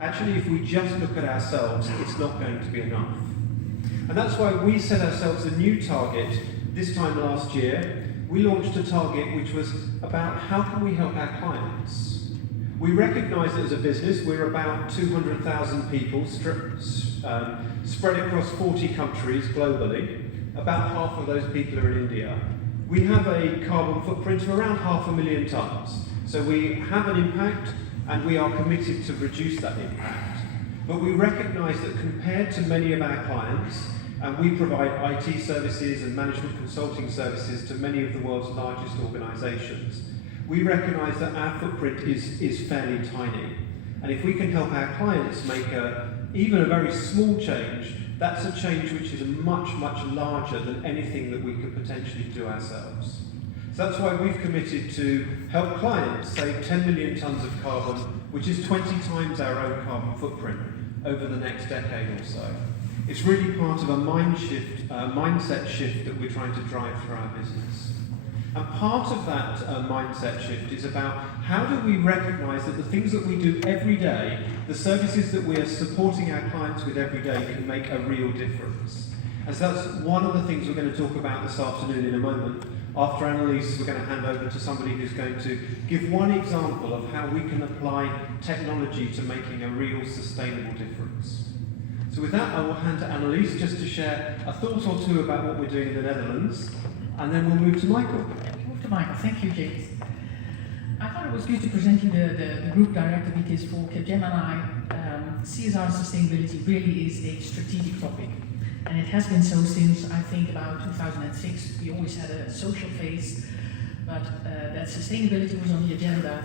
Actually, if we just look at ourselves, it's not going to be enough. And that's why we set ourselves a new target this time last year. We launched a target which was about how can we help our clients. We recognise that as a business we're about 200,000 people spread across 40 countries globally. About half of those people are in India. We have a carbon footprint of around 500,000 tonnes. So we have an impact and we are committed to reduce that impact. But we recognise that compared to many of our clients, and we provide IT services and management consulting services to many of the world's largest organisations, we recognise that our footprint is fairly tiny. And if we can help our clients make even a very small change, that's a change which is much, much larger than anything that we could potentially do ourselves. So that's why we've committed to help clients save 10 million tonnes of carbon, which is 20 times our own carbon footprint over the next decade or so. It's really part of a mindset shift that we're trying to drive through our business. And part of that mindset shift is about how do we recognise that the things that we do every day, the services that we are supporting our clients with every day, can make a real difference. And so that's one of the things we're going to talk about this afternoon in a moment. After Annalise, we're going to hand over to somebody who's going to give one example of how we can apply technology to making a real sustainable difference. So with that, I will hand to Annalise just to share a thought or two about what we're doing in the Netherlands, and then we'll move to Michael. Move to Michael. Thank you, James. I thought it was good to present you the group director because for Capgemini, CSR and sustainability really is a strategic topic. And it has been so since, I think, about 2006. We always had a social phase, but that sustainability was on the agenda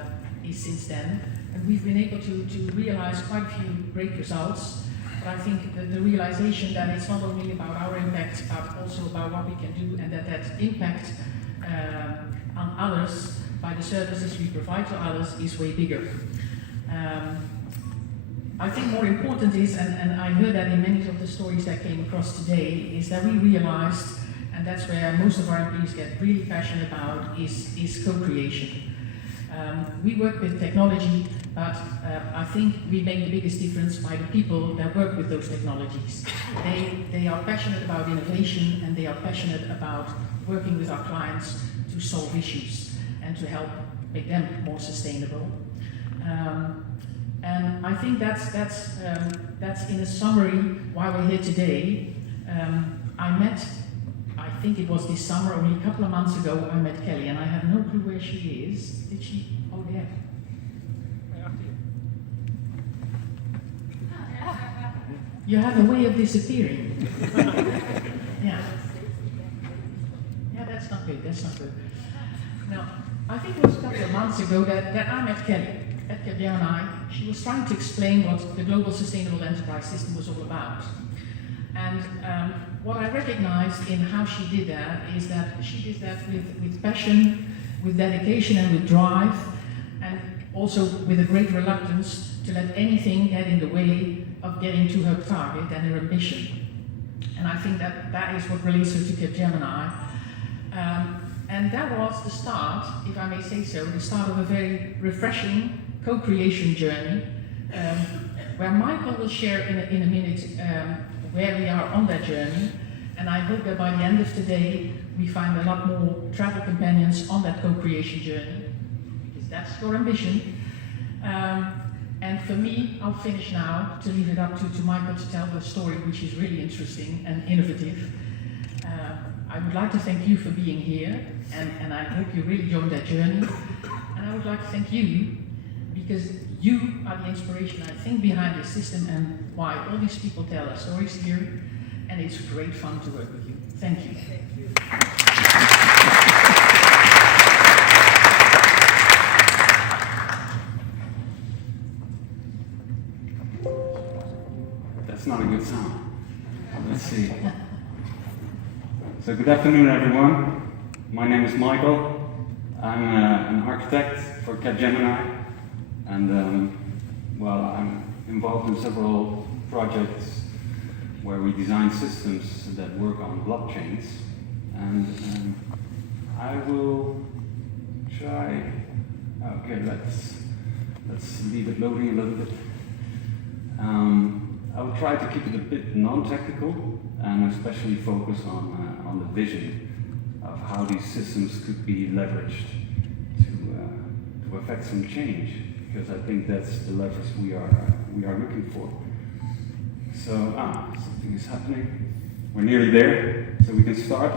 since then. And we've been able to realize quite a few great results. But I think that the realization that it's not only about our impact, but also about what we can do, and that impact on others by the services we provide to others is way bigger. I think more important is, and I heard that in many of the stories that came across today, is that we realized, and that's where most of our employees get really passionate about, is co-creation. We work with technology, but I think we make the biggest difference by the people that work with those technologies. They are passionate about innovation, and they are passionate about working with our clients to solve issues and to help make them more sustainable. And I think that's in a summary why we're here today. I think it was this summer, only a couple of months ago, I met Kelly, and I have no clue where she is. Did she? Oh, yeah. You have a way of disappearing. Yeah. Yeah, that's not good, that's not good. Now, I think it was a couple of months ago that I met Kelly at Capgemini. She was trying to explain what the Global Sustainable Enterprise System was all about. And what I recognized in how she did that is that she did that with passion, with dedication and with drive, and also with a great reluctance to let anything get in the way of getting to her target and her ambition. And I think that is what relates her to Capgemini. And that was the start, if I may say so, the start of a very refreshing co-creation journey, where Michael will share in a minute where we are on that journey. And I hope that by the end of today, we find a lot more travel companions on that co-creation journey, because that's your ambition. And for me, I'll finish now to leave it up to Michael to tell the story, which is really interesting and innovative. I would like to thank you for being here, and I hope you really joined that journey. And I would like to thank you, because you are the inspiration, I think, behind this system and why all these people tell their stories here, and it's great fun to work with you. Thank you. Thank you. That's not a good sound. Let's see. So good afternoon, everyone. My name is Michael. I'm an architect for Capgemini, and well, I'm involved in several projects where we design systems that work on blockchains, and I will try. Okay, let's leave it loading a little bit. I'll try to keep it a bit non-technical and especially focus on the vision of how these systems could be leveraged to affect some change, because I think that's the leverage we are looking for. So, something is happening. We're nearly there, so we can start.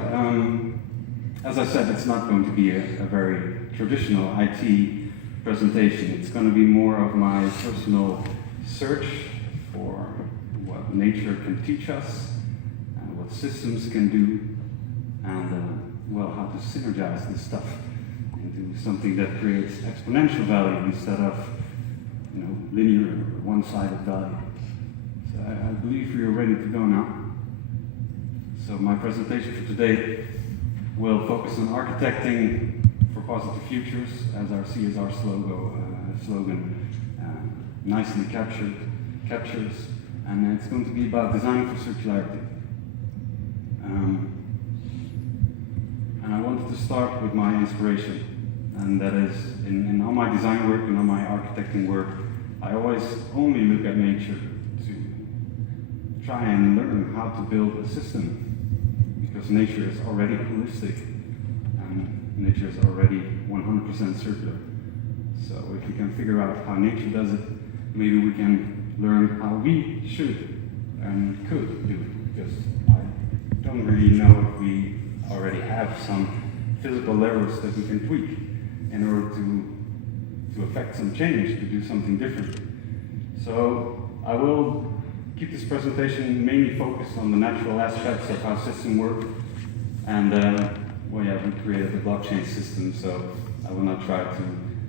As I said, it's not going to be a very traditional IT presentation. It's going to be more of my personal search for what nature can teach us, and what systems can do, and well, how to synergize this stuff into something that creates exponential value instead of, you know, linear or one-sided value. So I believe we are ready to go now. So my presentation for today will focus on architecting for positive futures, as our CSR slogan nicely captures, and it's going to be about design for circularity. And I wanted to start with my inspiration, and that is in all my design work and all my architecting work, I always only look at nature to try and learn how to build a system, because nature is already holistic and nature is already 100% circular. So if we can figure out how nature does it, maybe we can learn how we should and could do it, because I don't really know if we already have some physical levers that we can tweak in order to affect some change, to do something different. So I will keep this presentation mainly focused on the natural aspects of how systems work, and well, yeah, we created a blockchain system, so I will not try to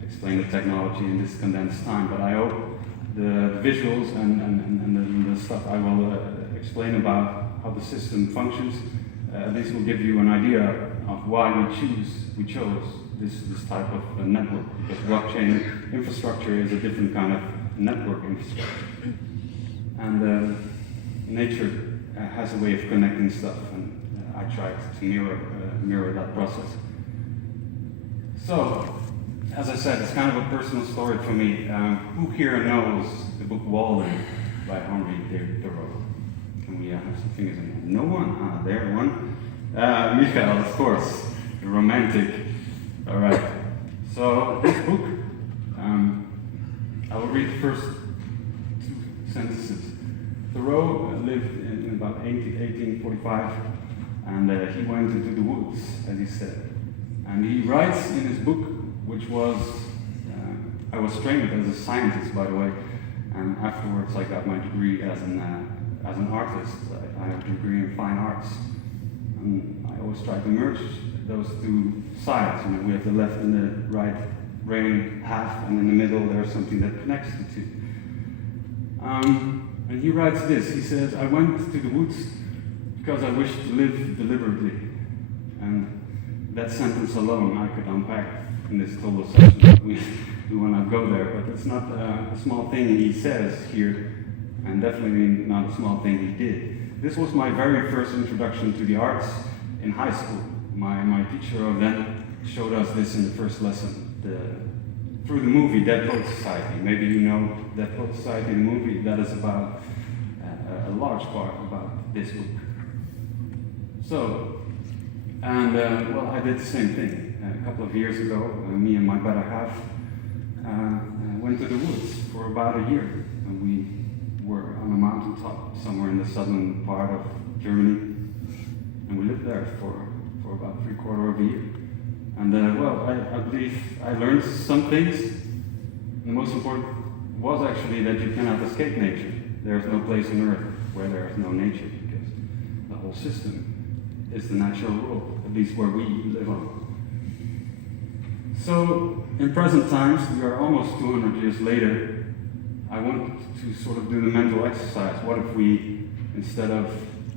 explain the technology in this condensed time, but I hope the visuals and the stuff I will explain about how the system functions, this will give you an idea of why we chose this type of network, because blockchain infrastructure is a different kind of network infrastructure. And nature has a way of connecting stuff, and I tried to mirror that process. So, as I said, it's kind of a personal story for me. Who here knows the book Walden by Henri Thoreau? Can we have some fingers in there? No one? There one. Michael, of course, the romantic. All right. So this book, I will read the first two sentences. Thoreau lived in about 1845, and he went into the woods, as he said. And he writes in his book, which was, I was trained as a scientist, by the way, and afterwards I got my degree as an artist. I have a degree in fine arts. And I always try to merge those two sides. You know, we have the left and the right brain half, and in the middle there's something that connects the two. And he writes this. He says, "I went to the woods because I wished to live deliberately." And that sentence alone I could unpack in this total session. We will not go there, but it's not a small thing he says here, and definitely not a small thing he did. This was my very first introduction to the arts in high school. My teacher of then showed us this in the first lesson, through the movie Dead Poets Society. Maybe you know Dead Poets Society, the movie that is about a large part about this book. So, and well, I did the same thing. A couple of years ago, me and my better half went to the woods for about a year. And we were on a mountaintop somewhere in the southern part of Germany. And we lived there for about 3/4 of a year. And well, I believe I learned some things. The most important was actually that you cannot escape nature. There's no place on earth where there is no nature, because the whole system is the natural world, at least where we live on. So, in present times, we are almost 200 years later. I want to sort of do the mental exercise. What if we, instead of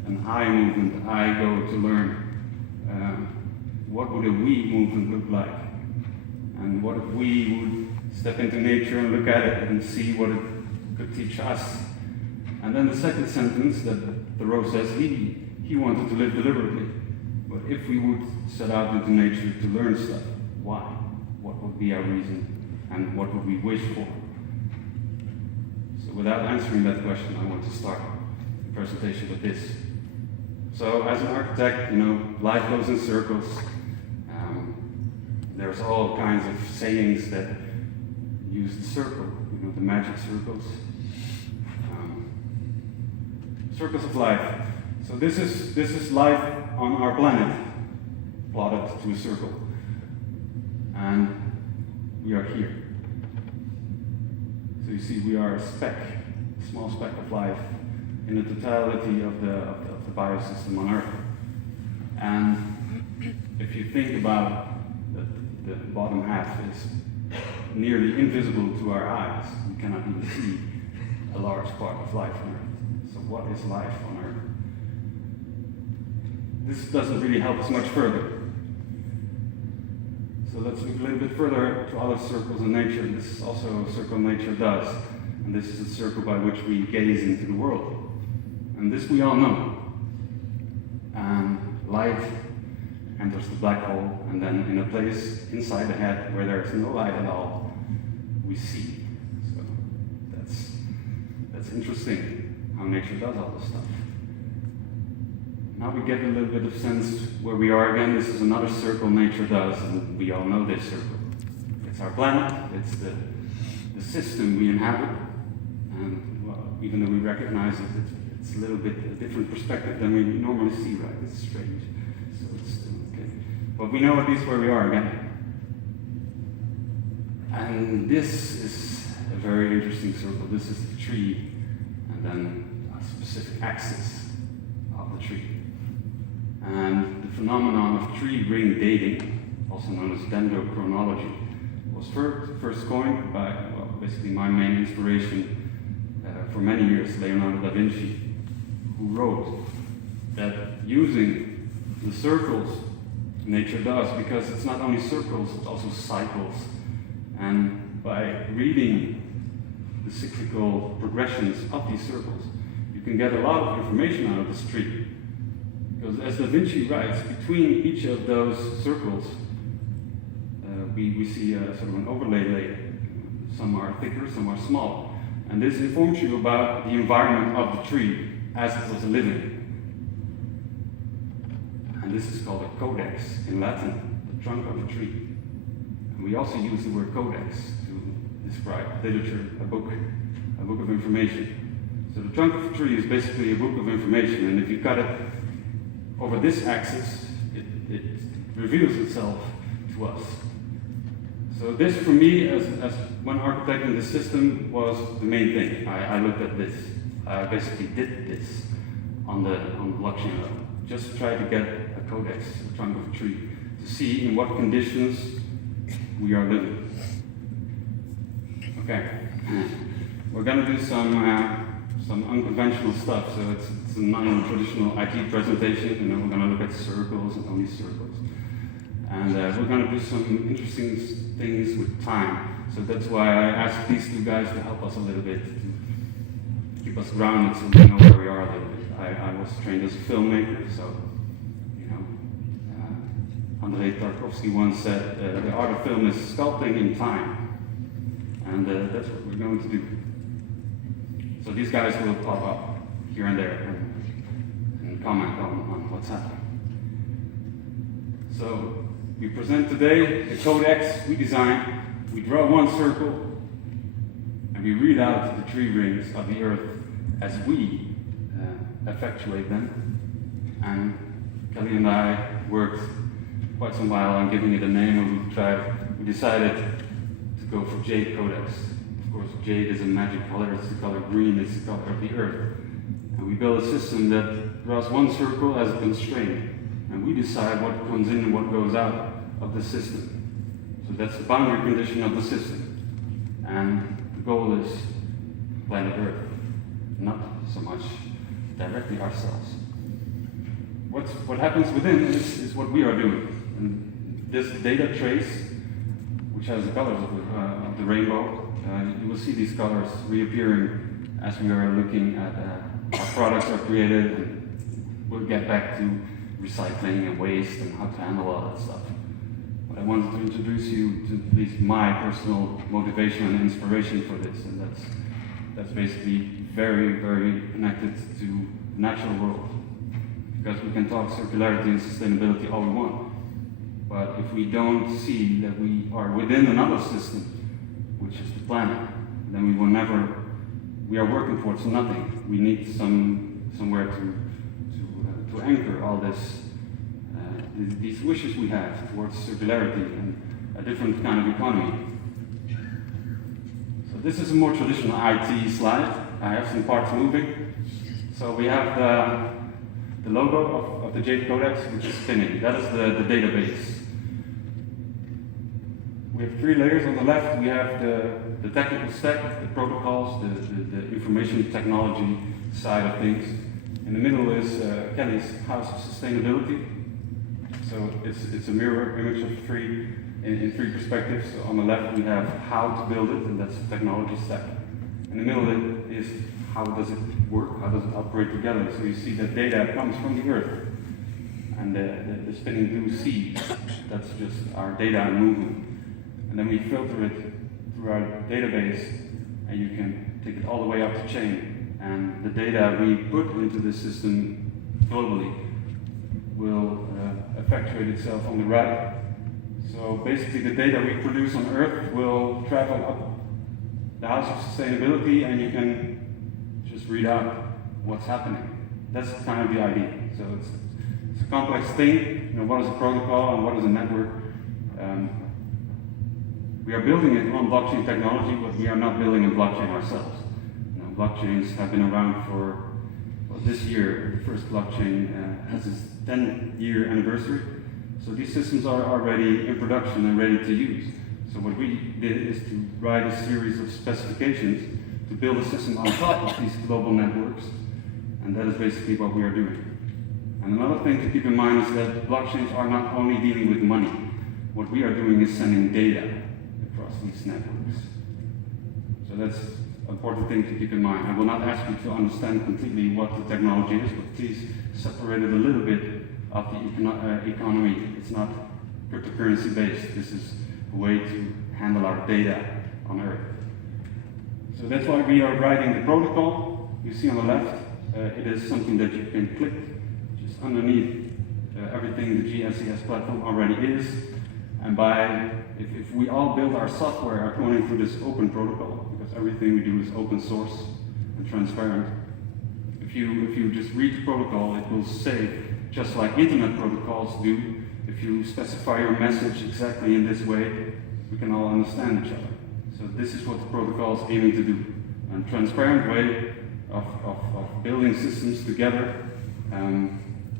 an I movement, I go to learn, what would a we movement look like? And what if we would step into nature and look at it and see what it could teach us? And then the second sentence that Thoreau says, he wanted to live deliberately. But if we would set out into nature to learn stuff, why? What would be our reason? And what would we wish for? So without answering that question, I want to start presentation with this. So as an architect, you know, life goes in circles. There's all kinds of sayings that use the circle, you know, the magic circles. Circles of life. So this is life on our planet, plotted to a circle. And we are here. So you see, we are a speck, a small speck of life in the totality of the biosystem on Earth. And if you think about the bottom half is nearly invisible to our eyes. We cannot even see a large part of life on Earth. So what is life on Earth? This doesn't really help us much further. So let's look a little bit further to other circles in nature. This is also a circle nature does. And this is a circle by which we gaze into the world. And this we all know. And light enters the black hole, and then in a place inside the head where there is no light at all, we see. So that's interesting how nature does all this stuff. Now we get a little bit of sense where we are again. This is another circle nature does, and we all know this circle. It's our planet, it's the system we inhabit, and well, even though we recognize it, it's a little bit a different perspective than we normally see, right? It's strange. So it's okay. But we know at least where we are again. And this is a very interesting circle. This is the tree, and then a specific axis of the tree. And the phenomenon of tree ring dating, also known as dendrochronology, was first coined by, well, basically my main inspiration for many years, Leonardo da Vinci, who wrote that using the circles nature does, because it's not only circles, it's also cycles. And by reading the cyclical progressions of these circles, you can get a lot of information out of this tree. Because as Da Vinci writes, between each of those circles, we see sort of an overlay layer. Some are thicker, some are smaller. And this informs you about the environment of the tree as it was living. And this is called a codex in Latin, the trunk of a tree. And we also use the word codex to describe literature, a book of information. So the trunk of a tree is basically a book of information, and if you cut it over this axis, it reveals itself to us. So this, for me, as one architecting the system, was the main thing. I looked at this. I basically did this on the blockchain level. Just try to get a codex, a trunk of a tree, to see in what conditions we are living. Okay, we're gonna do some unconventional stuff. So it's a non-traditional IT presentation. You know, we're gonna look at circles and only circles, and we're gonna do some interesting things with time. So that's why I asked these two guys to help us a little bit, to keep us grounded so we know where we are a little bit. I was trained as a filmmaker, so, you know, Andrei Tarkovsky once said, the art of film is sculpting in time. And that's what we're going to do. So these guys will pop up here and there and comment on what's happening. So we present today the codex we designed. We draw one circle, and we read out the tree rings of the Earth as we effectuate them. And Kelly and I worked quite some while on giving it a name, and we decided to go for JADE CODEX. Of course, jade is a magic color, it's the color green, it's the color of the Earth. And we build a system that draws one circle as a constraint, and we decide what comes in and what goes out of the system. So that's the boundary condition of the system. And the goal is planet Earth, not so much directly ourselves. What happens within is what we are doing. And this data trace, which has the colors of the rainbow, you will see these colors reappearing as we are looking at how products are created, and we'll get back to recycling and waste and how to handle all that stuff. But I wanted to introduce you to at least my personal motivation and inspiration for this, and that's that's basically very, very connected to the natural world. Because we can talk circularity and sustainability all we want, but if we don't see that we are within another system, which is the planet, then we will never, we are working towards nothing. We need somewhere to anchor all this, these wishes we have towards circularity and a different kind of economy. So this is a more traditional IT slide. I have some parts moving. So we have the logo of the JADE Codex, which is spinning. That is the database. We have 3 layers. On the left, we have the technical stack, the protocols, the information technology side of things. In the middle is Kelly's House of Sustainability. So it's a mirror image of in 3 perspectives. So on the left, we have how to build it, and that's the technology stack. In the middle is how does it work, how does it operate together. So you see that data comes from the Earth. And the spinning blue sea, that's just our data and movement. And then we filter it through our database, and you can take it all the way up the chain. And the data we put into the system globally will effectuate itself on the right. So basically the data we produce on Earth will travel up the House of Sustainability, and you can just read out what's happening. That's kind of the idea. So it's a complex thing. You know, what is a protocol and what is a network? We are building it on blockchain technology, but we are not building a blockchain ourselves. You know, blockchains have been around for, well, this year, the first blockchain has its 10-year anniversary. So these systems are already in production and ready to use. So what we did is to write a series of specifications to build a system on top of these global networks, and that is basically what we are doing. And another thing to keep in mind is that blockchains are not only dealing with money. What we are doing is sending data across these networks. So that's an important thing to keep in mind. I will not ask you to understand completely what the technology is, but please separate it a little bit of the economy. It's not cryptocurrency based. This is a way to handle our data on Earth. So that's why we are writing the protocol. You see on the left, it is something that you can click just underneath everything the GSES platform already is. And if we all build our software according to this open protocol, because everything we do is open source and transparent, if you just read the protocol, it will say, just like internet protocols do, if you specify your message exactly in this way, we can all understand each other. So this is what the protocol is aiming to do. A transparent way of building systems together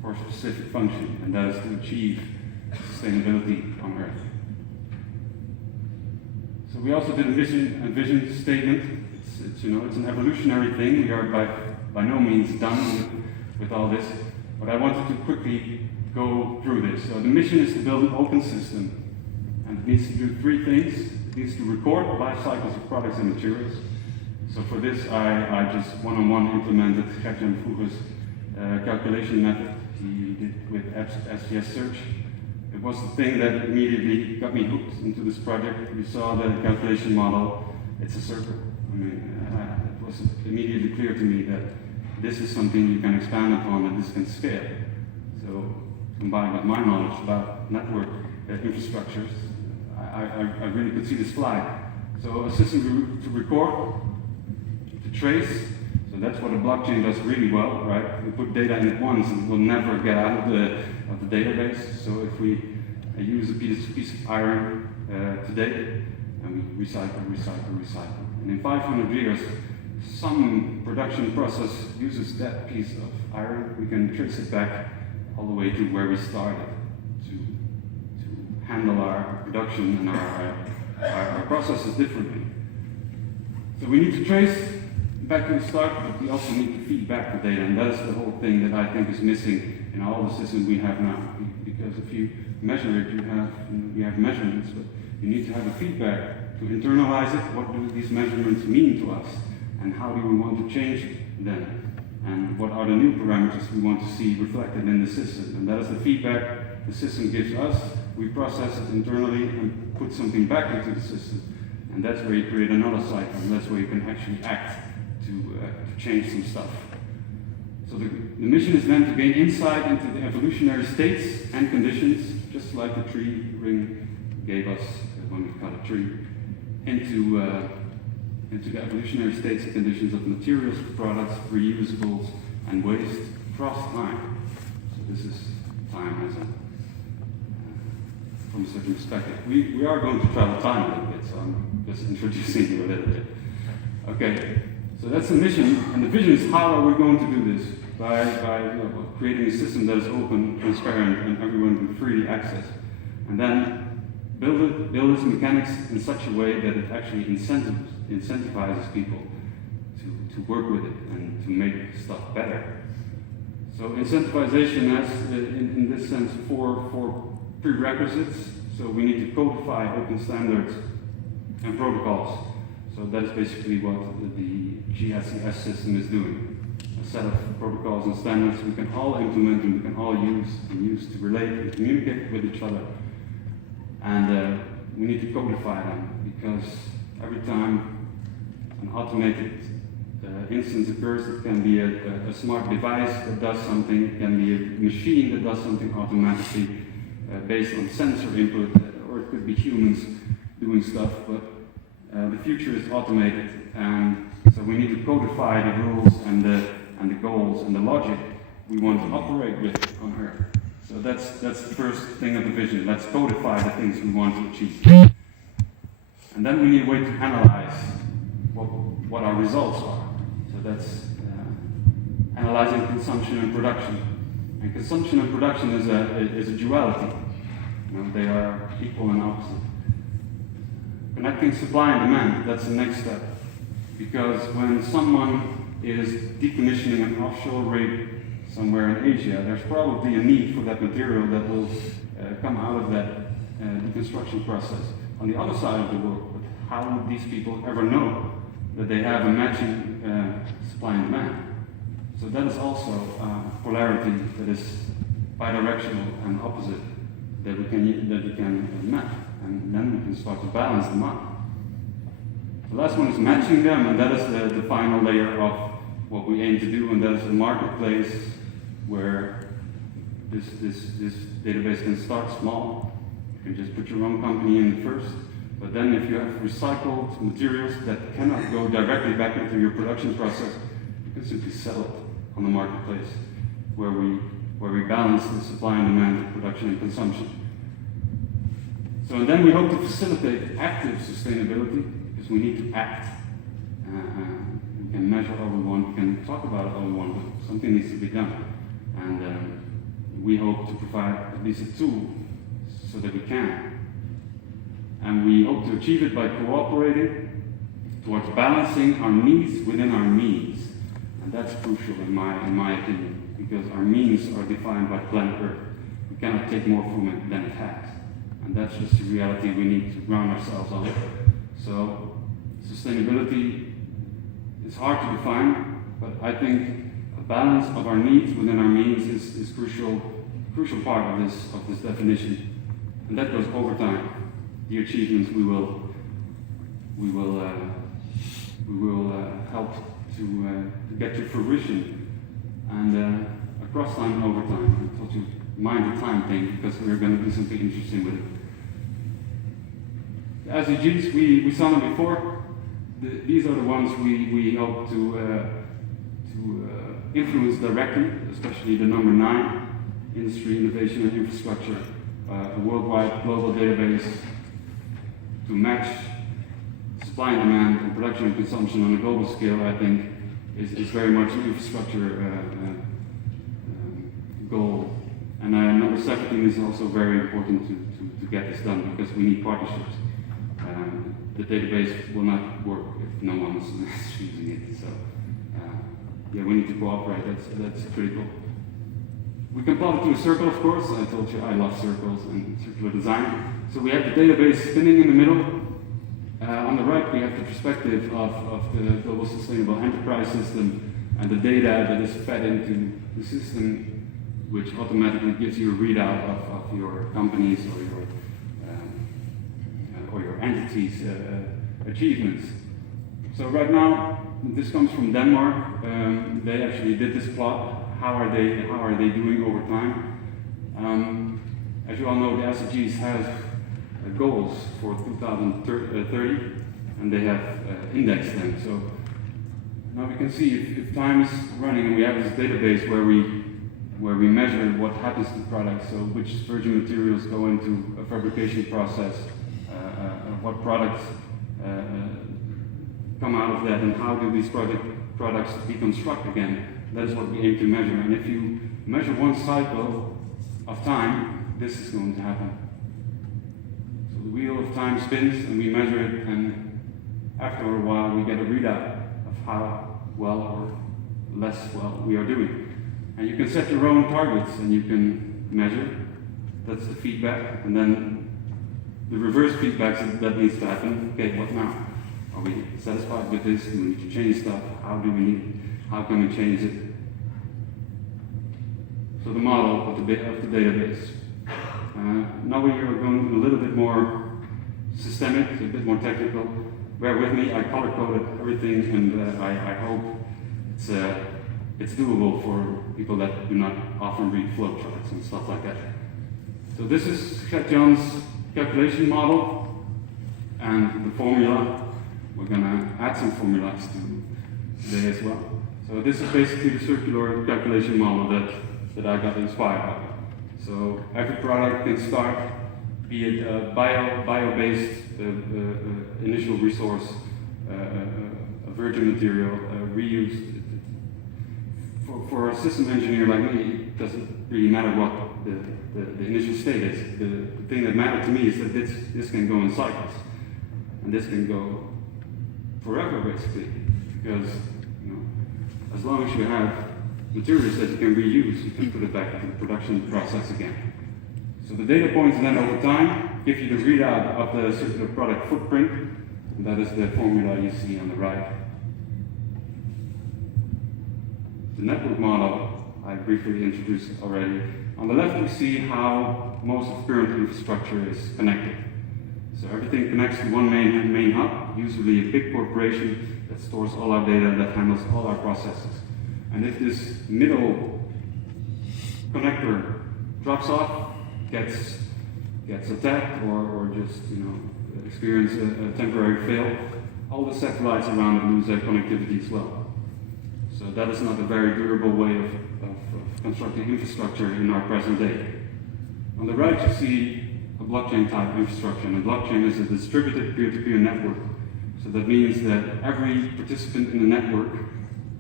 for a specific function, and that is to achieve sustainability on Earth. So we also did a vision statement. It's an evolutionary thing. We are by no means done with all this, but I wanted to quickly go through this. So the mission is to build an open system, and it needs to do 3 things. It needs to record life cycles of products and materials. So for this, I just one-on-one implemented Gert-Jan Vroeger's calculation method he did with SGS Search. It was the thing that immediately got me hooked into this project. We saw the calculation model, it's a circle. I mean, it was immediately clear to me that this is something you can expand upon and this can scale. So combined with my knowledge about network infrastructures, I really could see this fly. So a system to record, to trace, so that's what a blockchain does really well, right? We put data in it once and it will never get out of the database. So if we use a piece of iron today, and we recycle, and in 500 years, some production process uses that piece of iron, we can trace it back all the way to where we started to handle our production and our processes differently. So we need to trace back to the start, but we also need to feed back the data, and that is the whole thing that I think is missing in all the systems we have now. Because if you measure it, you have measurements, but you need to have a feedback to internalize it. What do these measurements mean to us, and how do we want to change them, and what are the new parameters we want to see reflected in the system? And that is the feedback the system gives us. We process it internally and put something back into the system, and that's where you create another cycle, and that's where you can actually act change some stuff. So the mission is then to gain insight into the evolutionary states and conditions, just like the tree ring gave us when we cut a tree, into the evolutionary states and conditions of materials, products, reusables, and waste across time. So this is time as from a certain perspective. We are going to travel time a little bit, so I'm just introducing you a little bit. Okay, so that's the mission, and the vision is how are we going to do this? By creating a system that is open, transparent, and everyone can freely access. And then build its mechanics in such a way that it actually incentivizes people to work with it and to make stuff better. So incentivization has, in this sense, four prerequisites. So we need to codify open standards and protocols. So that's basically what the GSES system is doing. A set of protocols and standards we can all implement and we can all use to relate and communicate with each other. And we need to codify them, because every time an automated instance occurs, it can be a smart device that does something, it can be a machine that does something automatically based on sensor input, or it could be humans doing stuff, but the future is automated, and so we need to codify the rules and the goals and the logic we want to operate with on Earth. So that's the first thing of the vision. Let's codify the things we want to achieve. And then we need a way to analyze what our results are. So that's analyzing consumption and production. And consumption and production is a duality. They are equal and opposite. Connecting supply and demand, that's the next step. Because when someone is decommissioning an offshore rig somewhere in Asia, there's probably a need for that material that will come out of that deconstruction process on the other side of the world. But how would these people ever know that they have a matching supply and demand? So that is also polarity that is bidirectional and opposite that we can map, and then we can start to balance them out. The last one is matching them, and that is the final layer of what we aim to do, and that is the marketplace where this database can start small. You can just put your own company in first, but then if you have recycled materials that cannot go directly back into your production process, you can simply sell it on the marketplace, where we balance the supply and demand of production and consumption. So, and then we hope to facilitate active sustainability, because we need to act. We can measure all we want, we can talk about it all we want, but something needs to be done. And we hope to provide at least a tool so that we can. And we hope to achieve it by cooperating towards balancing our needs within our means. And that's crucial in my opinion, because our means are defined by planet Earth. We cannot take more from it than it has. And that's just the reality we need to ground ourselves on. So sustainability is hard to define, but I think a balance of our needs within our means is crucial part of this definition. And that goes over time. The achievements we will help to get to fruition, and across time and over time. I told you, mind the time thing, because we're going to do something interesting with it. The SDGs, we saw them before. These are the ones we hope to influence directly, especially the number 9, industry, innovation, and infrastructure, a worldwide global database to match supply and demand and production and consumption on a global scale. I think is very much an infrastructure goal. And number 17 is also very important to get this done, because we need partnerships. The database will not work if no one is using it. So yeah, we need to cooperate. That's critical. We can plot it to a circle, of course. I told you I love circles and circular design. So we have the database spinning in the middle. On the right, we have the perspective of the Global Sustainable Enterprise System and the data that is fed into the system, which automatically gives you a readout of your companies or your entities' achievements. So right now, this comes from Denmark. They actually did this plot. How are they doing over time? As you all know, the SDGs has goals for 2030, and they have indexed them. So now we can see if time is running, and we have this database where we measure what happens to products, so which virgin materials go into a fabrication process, what products come out of that, and how do these products deconstruct again. That's what we aim to measure. And if you measure one cycle of time, this is going to happen. So the wheel of time spins, and we measure it, and after a while we get a readout of how well or less well we are doing. And you can set your own targets, and you can measure. That's the feedback. And then the reverse feedback that needs to happen. Okay, what now? Are we satisfied with this? Do we need to change stuff? How can we change it? So the model of the database. Now we are going a little bit more systemic, a bit more technical. Bear with me, I color-coded everything, and I hope it's doable for people that do not often read flowcharts and stuff like that. So this is Gert-Jan's calculation model, and the formula. We're going to add some formulas to today as well. So this is basically the circular calculation model that I got inspired by. So every product can start, be it a bio-based initial resource, a virgin material, reused. For a system engineer like me, it doesn't really matter what the initial state is. The thing that matters to me is that this can go in cycles, and this can go forever, basically, because as long as you have materials that you can reuse, you can put it back into the production process again. So the data points then over time give you the readout of the circular product footprint, and that is the formula you see on the right. The network model I briefly introduced already. On the left we see how most of current infrastructure is connected. So everything connects to one main hub, usually a big corporation that stores all our data, that handles all our processes. And if this middle connector drops off, gets attacked, or just experience a temporary fail, all the satellites around it lose their connectivity as well. So that is not a very durable way of constructing infrastructure in our present day. On the right you see a blockchain type infrastructure, and a blockchain is a distributed peer-to-peer network. So that means that every participant in the network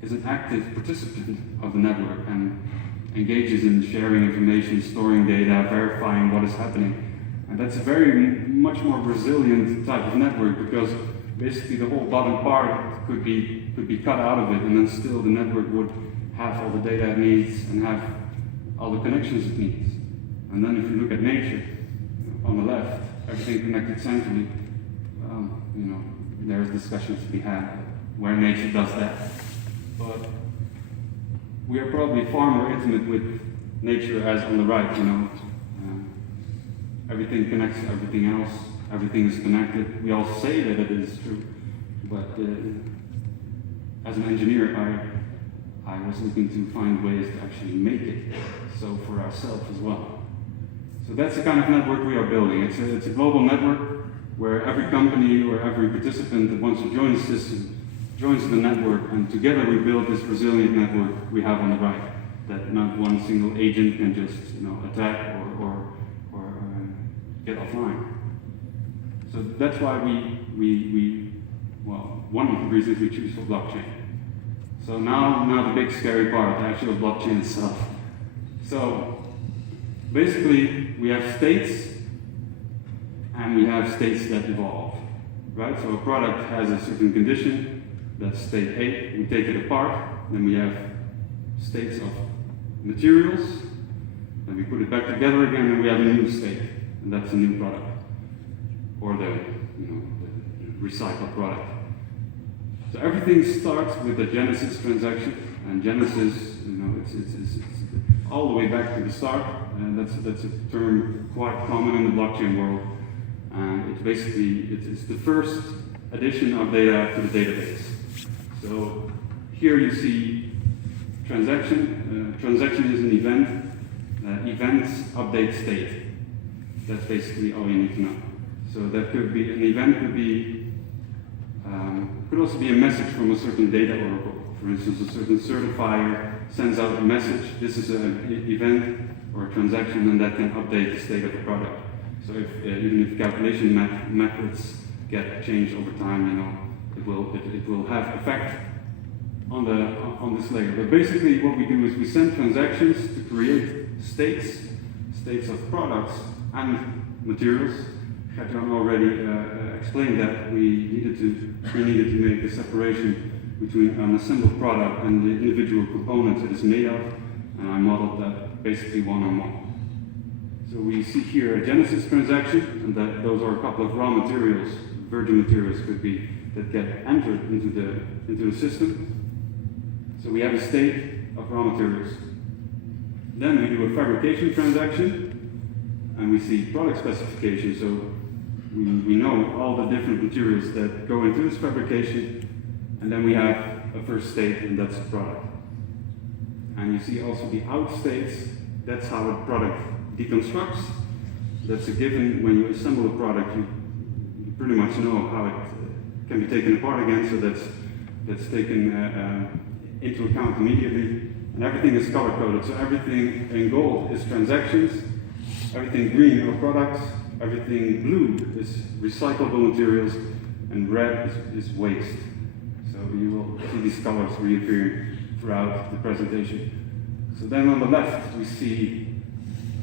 is an active participant of the network and engages in sharing information, storing data, verifying what is happening. And that's a very much more resilient type of network, because basically the whole bottom part could be cut out of it, and then still the network would have all the data it needs and have all the connections it needs. And then if you look at nature, on the left, everything connected centrally, there's discussions to be had where nature does that. But we are probably far more intimate with nature as on the right, everything connects to everything else, everything is connected. We all say that it is true, but as an engineer, I was looking to find ways to actually make it so for ourselves as well. So that's the kind of network we are building. It's a global network where every company or every participant that wants to join the system joins the network, and together we build this resilient network we have on the right, that not one single agent can just attack or get offline. So that's why one of the reasons we choose for blockchain. So now the big scary part, the actual blockchain itself. So basically we have states, and we have states that evolve, right? So a product has a certain condition, that's state A, we take it apart, then we have states of materials, then we put it back together again, and we have a new state, and that's a new product, or the recycled product. So everything starts with a Genesis transaction, and Genesis, it's all the way back to the start, and that's a term quite common in the blockchain world. And it's basically, it's the first addition of data to the database. So here you see transaction. Transaction is an event. Events update state. That's basically all you need to know. So that could be, an event could also be a message from a certain data oracle. For instance, a certain certifier sends out a message. This is an event or a transaction, and that can update the state of the product. So if even if calculation methods get changed over time, you know, it will have effect on this layer. But basically, what we do is we send transactions to create states of products and materials. Gert-Jan already explained that we needed to make a separation between an assembled product and the individual components it is made of, and I modeled that basically one-on-one. So we see here a Genesis transaction, and that those are a couple of raw materials, virgin materials could be, that get entered into the system. So we have a state of raw materials. Then we do a fabrication transaction, and we see product specification. So we know all the different materials that go into this fabrication, and then we have a first state, and that's the product. And you see also the out states. That's how a product deconstructs. That's a given. When you assemble a product, you pretty much know how it can be taken apart again, so that's taken into account immediately. And everything is color-coded, so everything in gold is transactions, everything green are products, everything blue is recyclable materials, and red is waste. So you will see these colors reappearing throughout the presentation. So then on the left, we see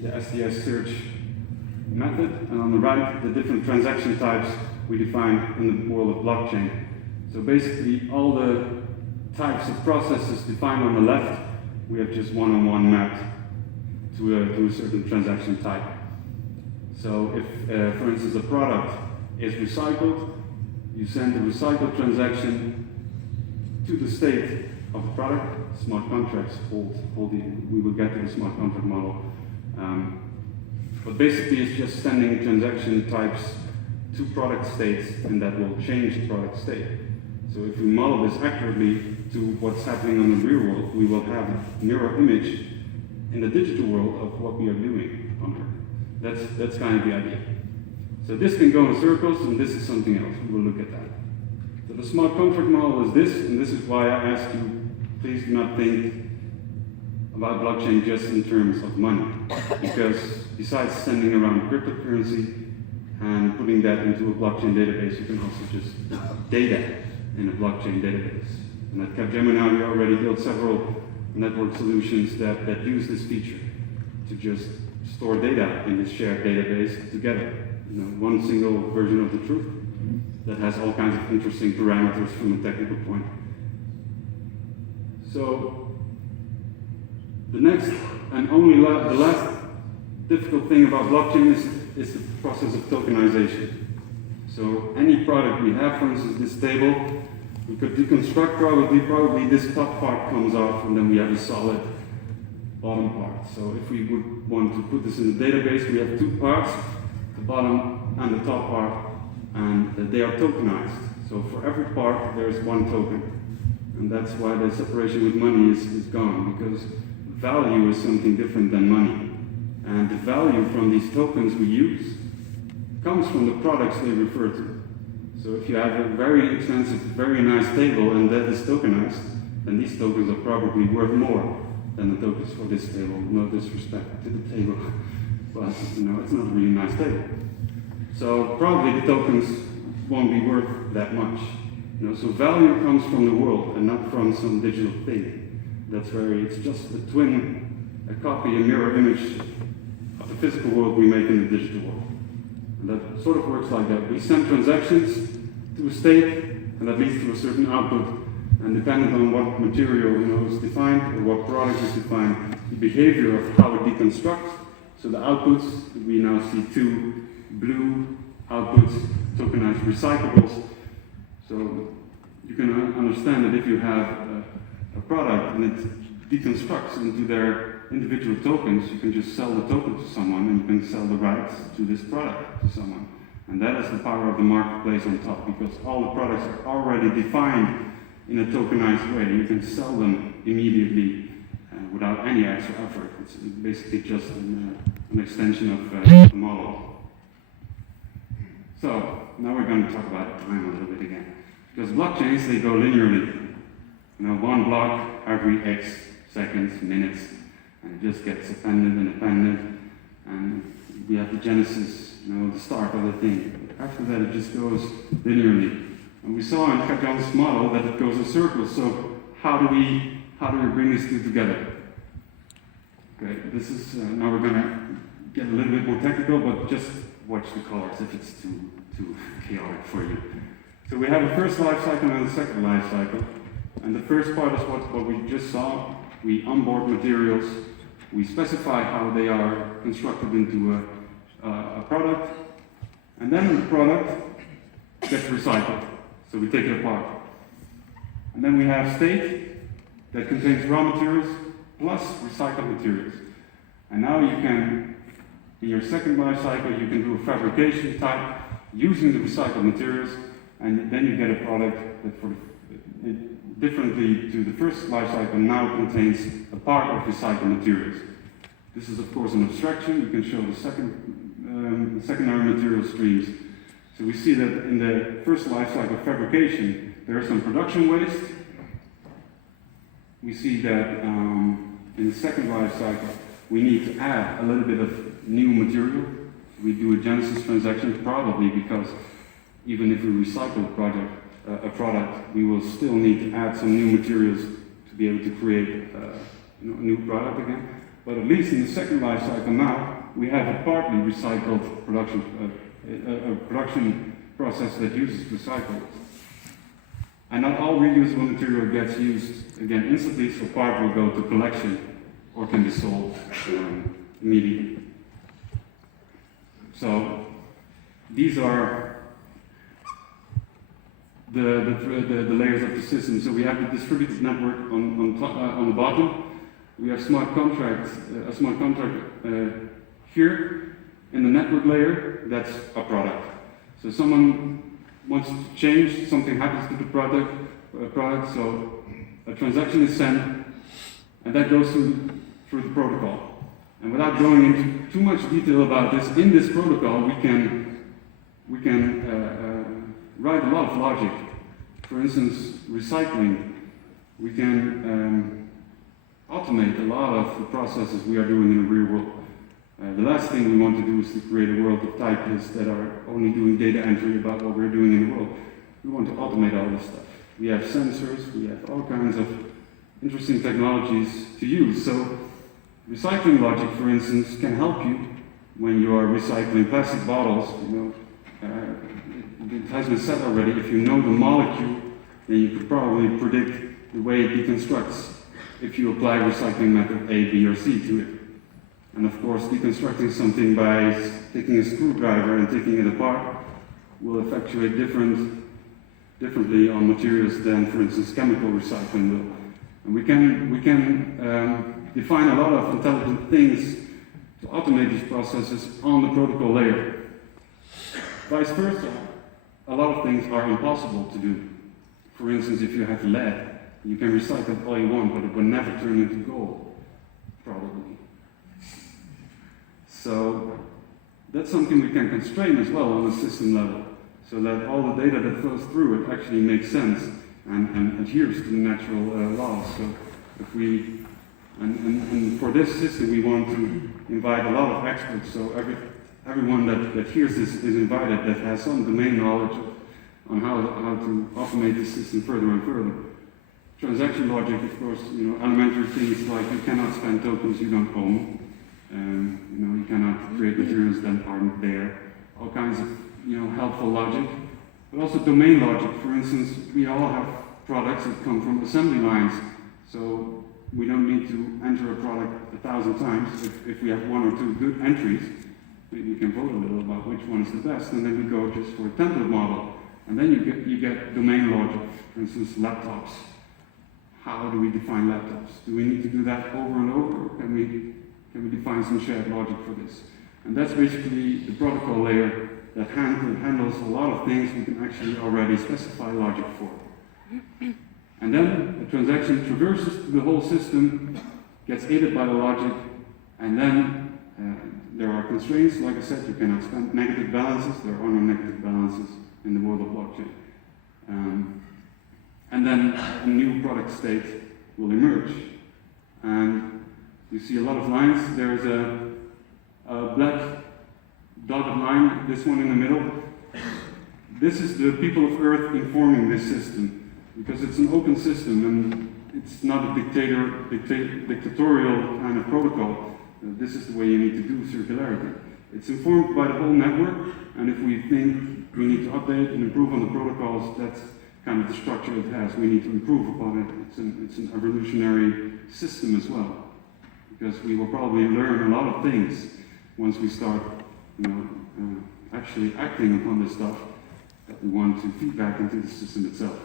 the SDS search method, and on the right, the different transaction types we define in the world of blockchain. So basically, all the types of processes defined on the left, we have just one-on-one mapped to a certain transaction type. So if, for instance, a product is recycled, you send the recycled transaction to the state of the product. Smart contracts we will get to the smart contract model. But basically, it's just sending transaction types to product states, and that will change the product state. So if we model this accurately to what's happening on the real world, we will have a mirror image in the digital world of what we are doing on Earth. That's kind of the idea. So this can go in circles, and this is something else. We will look at that. So the smart contract model is this, and this is why I asked you, please do not think about blockchain just in terms of money. Because besides sending around cryptocurrency and putting that into a blockchain database, you can also just data in a blockchain database. And at Capgemini, we already built several network solutions that use this feature to just store data in this shared database together. You know, one single version of the truth that has all kinds of interesting parameters from a technical point. So the next and only the last difficult thing about blockchain is the process of tokenization. So any product we have, for instance, this table, we could deconstruct probably this top part comes off, and then we have a solid bottom part. So if we would want to put this in the database, we have two parts, the bottom and the top part, and they are tokenized. So for every part, there is one token. And that's why the separation with money is gone, because value is something different than money. And the value from these tokens we use comes from the products they refer to. So if you have a very expensive, very nice table and that is tokenized, then these tokens are probably worth more than the tokens for this table. No disrespect to the table, but you know, it's not a really nice table. So probably the tokens won't be worth that much. You know, so value comes from the world and not from some digital thing. It's just a twin, a copy, a mirror image of the physical world we make in the digital world. And that sort of works like that. We send transactions to a state, and that leads to a certain output. And depending on what material is defined, or what product is defined, the behavior of how it deconstructs. So the outputs, we now see two blue outputs, tokenized recyclables. So you can understand that if you have a product and it deconstructs into their individual tokens, you can just sell the token to someone, and you can sell the rights to this product to someone. And that is the power of the marketplace on top, because all the products are already defined in a tokenized way. You can sell them immediately without any extra effort. It's basically just an extension of the model. So, now we're going to talk about time a little bit again. Because blockchains, they go linearly. One block every X seconds, minutes, and it just gets appended and appended, and we have the genesis, the start of the thing. After that, it just goes linearly. And we saw in Kajan's model that it goes in circles, so how do we bring these two together? Okay, this is, now we're going to get a little bit more technical, but just watch the colors if it's too chaotic for you. So we have a first life cycle and a second life cycle. And the first part is what we just saw. We onboard materials, we specify how they are constructed into a product, and then the product gets recycled. So we take it apart. And then we have state that contains raw materials plus recycled materials. And now you can, in your second life cycle, you can do a fabrication type using the recycled materials, and then you get a product that, differently to the first life cycle, now contains a part of recycled materials. This is, of course, an abstraction. You can show the secondary material streams. So we see that in the first life cycle fabrication, there is some production waste. We see that in the second life cycle, we need to add a little bit of new material. We do a genesis transaction, probably because even if we recycle a product, we will still need to add some new materials to be able to create a new product again. But at least in the second life cycle now, we have a partly recycled production process that uses recyclables. And not all reusable material gets used again instantly, so part will go to collection or can be sold immediately. So these are the layers of the system. So we have the distributed network on the bottom. We have a smart contract here in the network layer. That's a product. So someone wants to change, something happens to the product. So a transaction is sent, and that goes through the protocol. And without going into too much detail about this, in this protocol we can write a lot of logic. For instance, recycling. We can automate a lot of the processes we are doing in the real world. The last thing we want to do is to create a world of typists that are only doing data entry about what we're doing in the world. We want to automate all this stuff. We have sensors, we have all kinds of interesting technologies to use. So recycling logic, for instance, can help you when you are recycling plastic bottles. It has been said already, if you know the molecule, then you could probably predict the way it deconstructs if you apply recycling method A, B, or C to it. And of course, deconstructing something by taking a screwdriver and taking it apart will effectuate differently on materials than, for instance, chemical recycling will. And we can define a lot of intelligent things to automate these processes on the protocol layer. Vice versa, a lot of things are impossible to do. For instance, if you have lead, you can recycle all you want, but it will never turn into gold, probably. So that's something we can constrain as well on a system level, so that all the data that flows through it actually makes sense and adheres to the natural laws. So if we, and for this system, we want to invite a lot of experts. So everyone that hears this is invited that has some domain knowledge on how to automate this system further and further. Transaction logic, of course, elementary things like you cannot spend tokens you don't own. You cannot create materials that aren't there. All kinds of helpful logic, but also domain logic. For instance, we all have products that come from assembly lines, so we don't need to enter a product 1,000 times. If we have one or two good entries, we can vote a little about which one is the best, and then we go just for a template model. And then you get domain logic. For instance, laptops. How do we define laptops? Do we need to do that over and over, or can we define some shared logic for this? And that's basically the protocol layer that handles a lot of things we can actually already specify logic for. And then the transaction traverses through the whole system, gets aided by the logic, and then there are constraints. Like I said, you cannot spend negative balances. There are no negative balances in the world of blockchain. And then a new product state will emerge. And you see a lot of lines. There's a black dotted line, this one in the middle. This is the people of Earth informing this system, because it's an open system and it's not a dictatorial kind of protocol. This is the way you need to do circularity. It's informed by the whole network, and if we think we need to update and improve on the protocols, that's kind of the structure it has. We need to improve upon it. It's an evolutionary system as well, because we will probably learn a lot of things once we start, actually acting upon this stuff that we want to feed back into the system itself.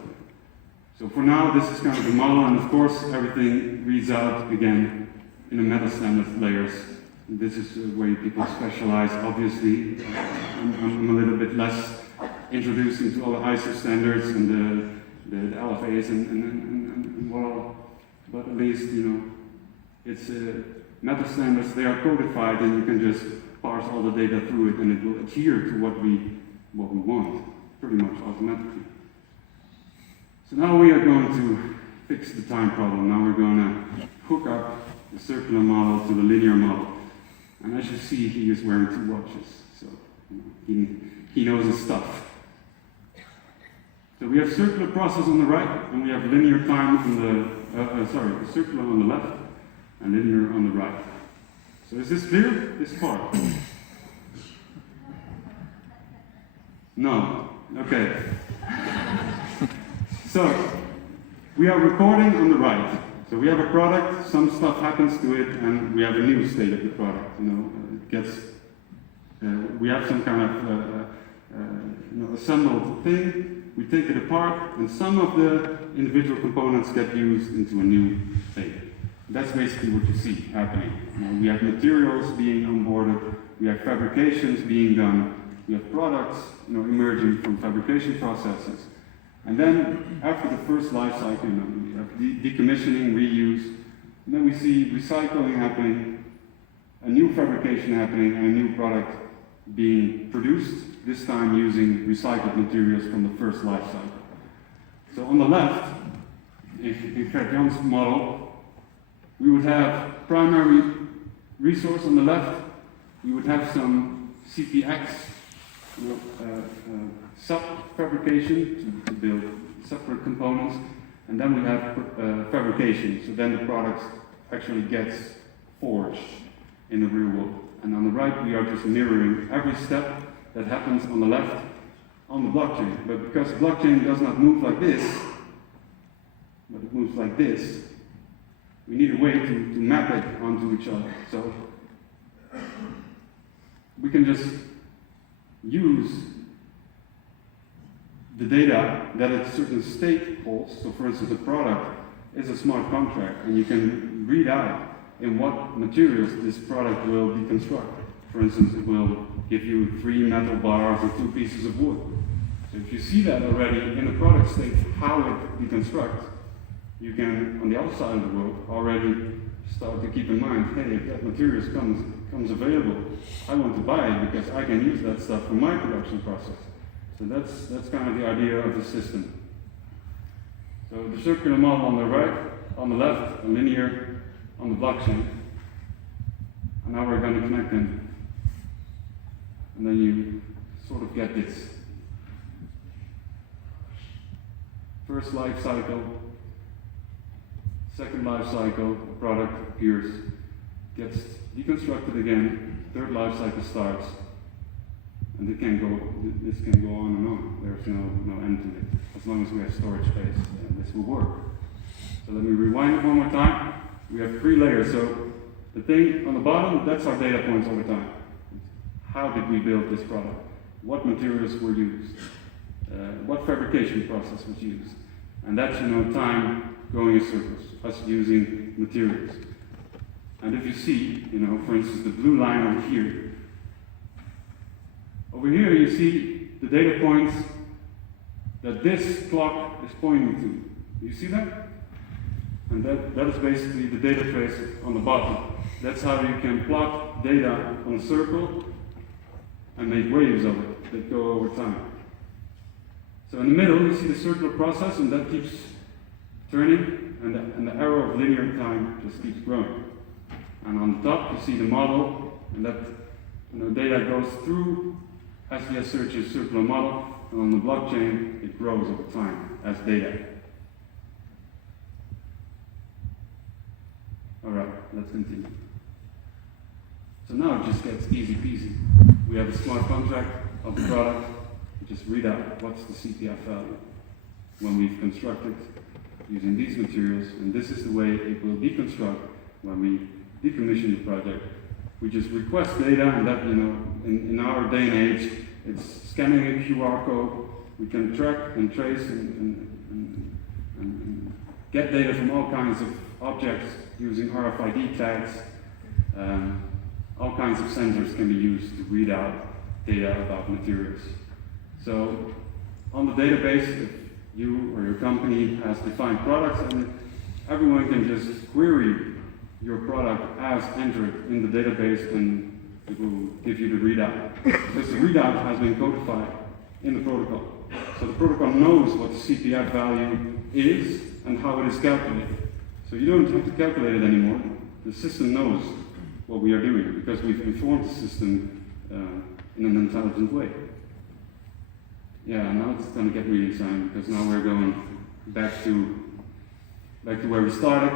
So for now, this is kind of the model, and of course, everything reads out again in the metastandard layers. This is where people specialize. Obviously, I'm a little bit less introduced into all the ISO standards and the LFAs and well, but at least it's metastandards. They are codified, and you can just parse all the data through it, and it will adhere to what we want, pretty much automatically. So now we are going to fix the time problem. Now we're going to hook up the circular model to the linear model. And as you see, he is wearing 2 watches, so he knows his stuff. So we have circular process on the right, and we have linear time on the circular on the left, and linear on the right. So is this clear, this part? No? Okay. So, we are recording on the right. So we have a product, some stuff happens to it, and we have a new state of the product. It gets, we have some kind of assembled thing. We take it apart, and some of the individual components get used into a new state. That's basically what you see happening. We have materials being onboarded, we have fabrications being done, we have products emerging from fabrication processes. And then, after the first life cycle, we have decommissioning, reuse, and then we see recycling happening, a new fabrication happening, and a new product being produced, this time using recycled materials from the first life cycle. So on the left, in Gert-Jan's model, we would have primary resource on the left, we would have some CPX, sub-fabrication to build separate components, and then we have fabrication, so then the product actually gets forged in the real world. And on the right, we are just mirroring every step that happens on the left on the blockchain. But because blockchain does not move like this, but it moves like this, we need a way to map it onto each other. So we can just use the data that a certain state holds. So for instance, a product is a smart contract, and you can read out in what materials this product will deconstruct. For instance, it will give you 3 metal bars or 2 pieces of wood. So if you see that already in the product state, how it deconstructs, you can, on the other side of the world, already start to keep in mind, hey, if that material comes available, I want to buy it because I can use that stuff for my production process. So that's kind of the idea of the system. So the circular model on the right, on the left, a linear on the blockchain. And now we're going to connect them. And then you sort of get this. First life cycle, second life cycle, the product appears, gets deconstructed again, third life cycle starts, and this can go on and on. There's no end to it. As long as we have storage space, this will work. So let me rewind it one more time. We have 3 layers. So the thing on the bottom, that's our data points over time. How did we build this product? What materials were used? What fabrication process was used? And that's, time going in circles, us using materials. And if you see, for instance, the blue line over here you see the data points that this clock is pointing to. You see that? And that is basically the data trace on the bottom. That's how you can plot data on a circle and make waves of it that go over time. So in the middle, you see the circular process, and that keeps turning, and the arrow of linear time just keeps growing. And on the top, you see the model, and that data goes through SVS Search's circular model, and on the blockchain, it grows over time as data. All right, let's continue. So now it just gets easy peasy. We have a smart contract of the product. We just read out what's the CPF value when we've constructed using these materials, and this is the way it will deconstruct when we decommission the project. We just request data, and that, in our day and age, it's scanning a QR code. We can track and trace and get data from all kinds of objects using RFID tags. All kinds of sensors can be used to read out data about materials. So on the database, if you or your company has defined products, and everyone can just query your product as entered in the database, and it will give you the readout. Because the readout has been codified in the protocol. So the protocol knows what the CPF value is and how it is calculated. So you don't have to calculate it anymore. The system knows what we are doing because we've informed the system in an intelligent way. Yeah, now it's going to get really exciting because now we're going back to where we started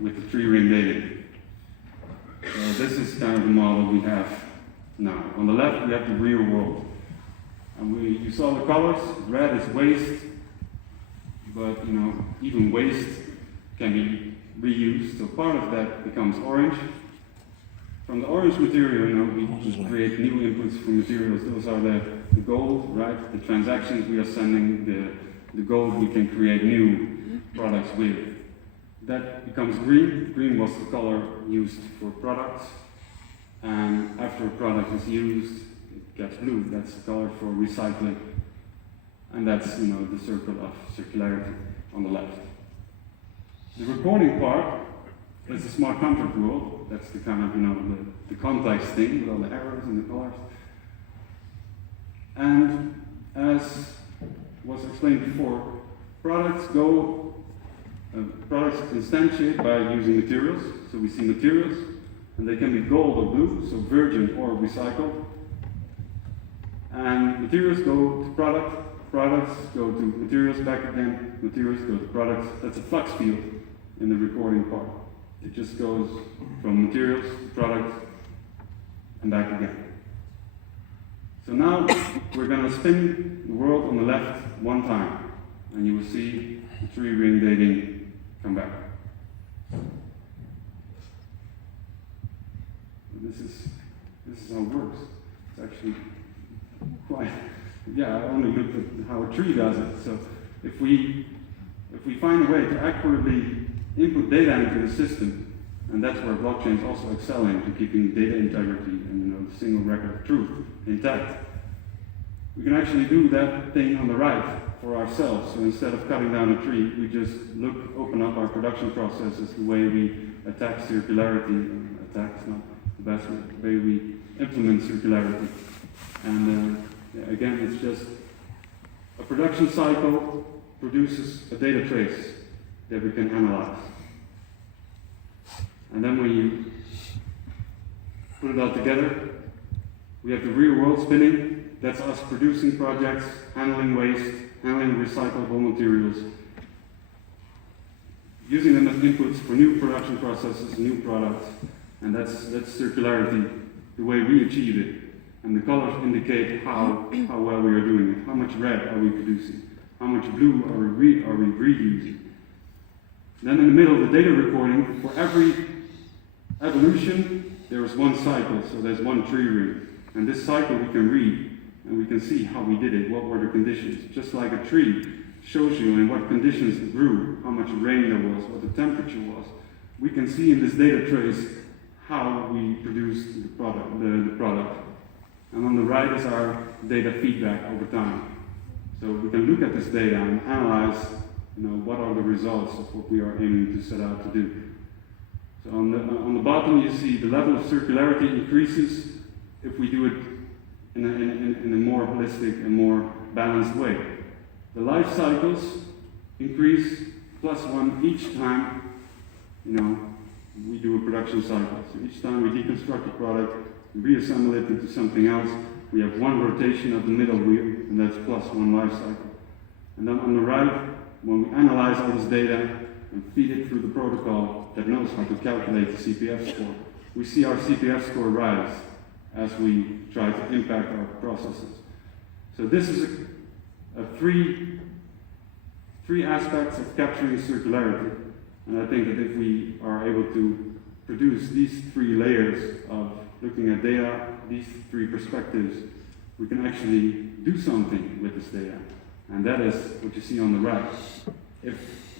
with the tree-ring dating. So this is kind of the model we have now. On the left, we have the real world. And you saw the colors. Red is waste, but even waste can be reused. So part of that becomes orange. From the orange material, we just create new inputs for materials. Those are the gold, right? The transactions we are sending, the gold we can create new products with. That becomes green. Green was the color used for products. And after a product is used, it gets blue. That's the color for recycling. And that's, the circle of circularity on the left. The recording part is the smart contract rule. That's the kind of, the context thing with all the arrows and the colors. And as was explained before, products instantiate by using materials. So we see materials, and they can be gold or blue, so virgin or recycled. And materials go to products go to materials, back again, materials go to products. That's a flux field in the recording part. It just goes from materials to products and back again. So now we're going to spin the world on the left one time, and you will see the tree-ring dating come back. This is how it works. It's actually quite. Yeah, I only looked at how a tree does it. So if we find a way to accurately input data into the system, and that's where blockchains also excel into keeping data integrity and the single record of truth intact. We can actually do that thing on the right for ourselves. So instead of cutting down a tree, we just open up our production processes, the way we attack circularity. Attack is not the best way, the way we implement circularity. And again, it's just a production cycle produces a data trace that we can analyze. And then when you put it all together, we have the real world spinning. That's us producing projects, handling waste, handling recyclable materials, using them as inputs for new production processes, new products. And that's circularity, the way we achieve it. And the colors indicate how well we are doing it. How much red are we producing? How much blue are we reusing? Then in the middle, the data recording. For every evolution, there is one cycle, so there's one tree ring. And this cycle we can read, and we can see how we did it, what were the conditions. Just like a tree shows you in what conditions it grew, how much rain there was, what the temperature was. We can see in this data trace how we produced the product. And on the right is our data feedback over time. So we can look at this data and analyze what are the results of what we are aiming to set out to do. So on the bottom you see the level of circularity increases if we do it in a more holistic and more balanced way. The life cycles increase +1 each time, we do a production cycle. So each time we deconstruct a product, we reassemble it into something else, we have 1 rotation of the middle wheel, and that's +1 life cycle. And then on the right, when we analyze all this data and feed it through the protocol that knows how to calculate the CPF score, we see our CPF score rise as we try to impact our processes. So this is a three aspects of capturing circularity. And I think that if we are able to produce these 3 layers of looking at data, these 3 perspectives, we can actually do something with this data. And that is what you see on the right. If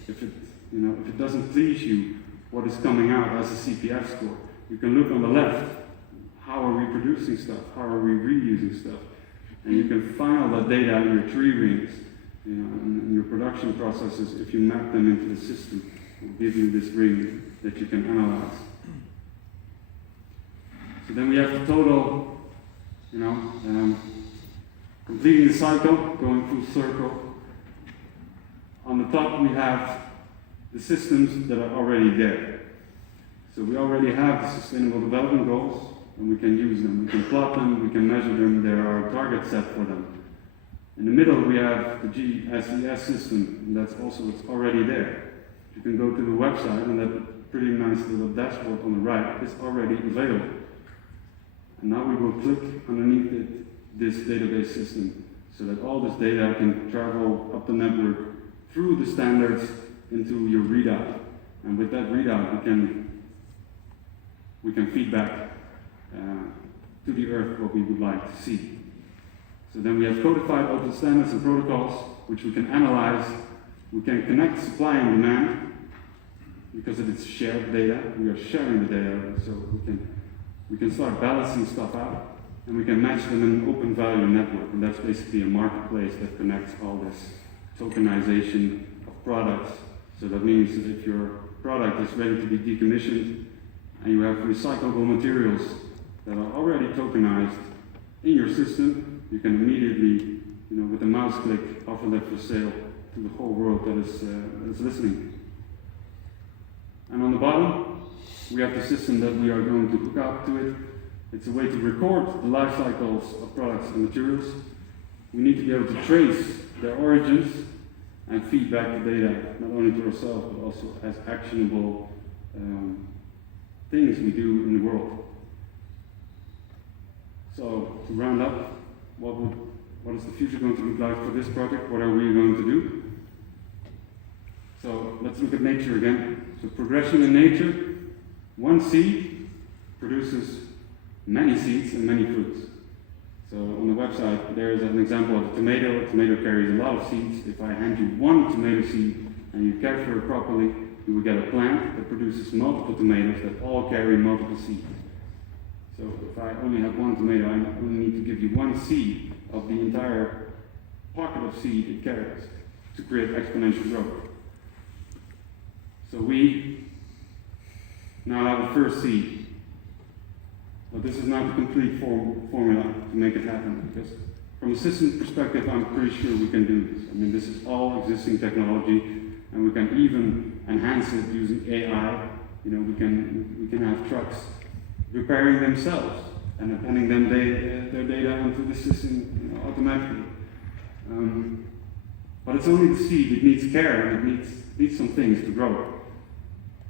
it doesn't please you what is coming out as a CPF score, you can look on the left. How are we producing stuff? How are we reusing stuff? And you can find all that data in your tree rings, in your production processes. If you map them into the system, it will give you this ring that you can analyze. So then we have the total, completing the cycle, going full circle. On the top we have the systems that are already there. So we already have the Sustainable Development Goals, and we can use them. We can plot them, we can measure them, there are targets set for them. In the middle we have the GSES System, and that's also what's already there. You can go to the website, and that pretty nice little dashboard on the right is already available. And now we will click underneath it, this database system, so that all this data can travel up the network through the standards into your readout. And with that readout, we can feed back to the earth what we would like to see. So then we have codified open standards and protocols, which we can analyze. We can connect supply and demand, because it is shared data. We are sharing the data, so we can start balancing stuff out, and we can match them in an open value network. And that's basically a marketplace that connects all this tokenization of products. So that means that if your product is ready to be decommissioned, and you have recyclable materials that are already tokenized in your system, you can immediately, with a mouse click, offer that for sale to the whole world that is listening. And on the bottom, we have the system that we are going to hook up to it. It's a way to record the life cycles of products and materials. We need to be able to trace their origins and feed back the data, not only to ourselves, but also as actionable things we do in the world. So, to round up, what is the future going to look like for this project? What are we going to do? So, let's look at nature again. So, progression in nature, one seed produces many seeds and many fruits. So, on the website, there is an example of a tomato. A tomato carries a lot of seeds. If I hand you one tomato seed and you care for it properly, you will get a plant that produces multiple tomatoes that all carry multiple seeds. So if I only have one tomato, I only need to give you one seed of the entire pocket of seed it carries to create exponential growth. So we now have a first seed. But this is not the complete formula to make it happen, because from a system perspective, I'm pretty sure we can do this. I mean, this is all existing technology, and we can even enhance it using AI. We can have trucks repairing themselves and appending their data into the system automatically. But it's only the seed. It needs care, and it needs some things to grow.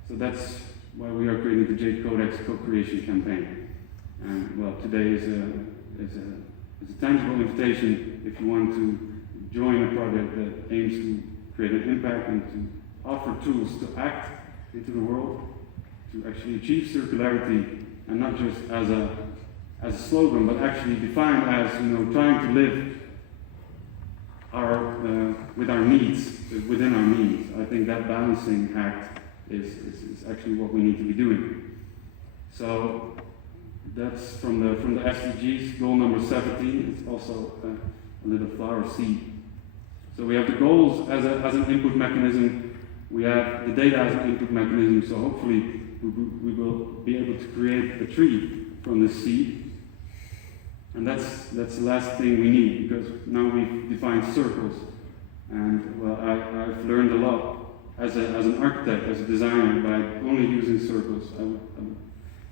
So that's why we are creating the JADE CODEX co-creation campaign. And well, today is a tangible invitation if you want to join a project that aims to create an impact and to offer tools to act into the world, to actually achieve circularity, and not just as a slogan, but actually defined as trying to live with our needs, within our means. I think that balancing act is actually what we need to be doing. So that's from the SDGs, goal number 17. It's also a little flower seed. So we have the goals as an input mechanism, we have the data as an input mechanism, so hopefully we will be able to create a tree from the seed. And that's the last thing we need, because now we've defined circles. And well, I've learned a lot as an architect, as a designer, by only using circles.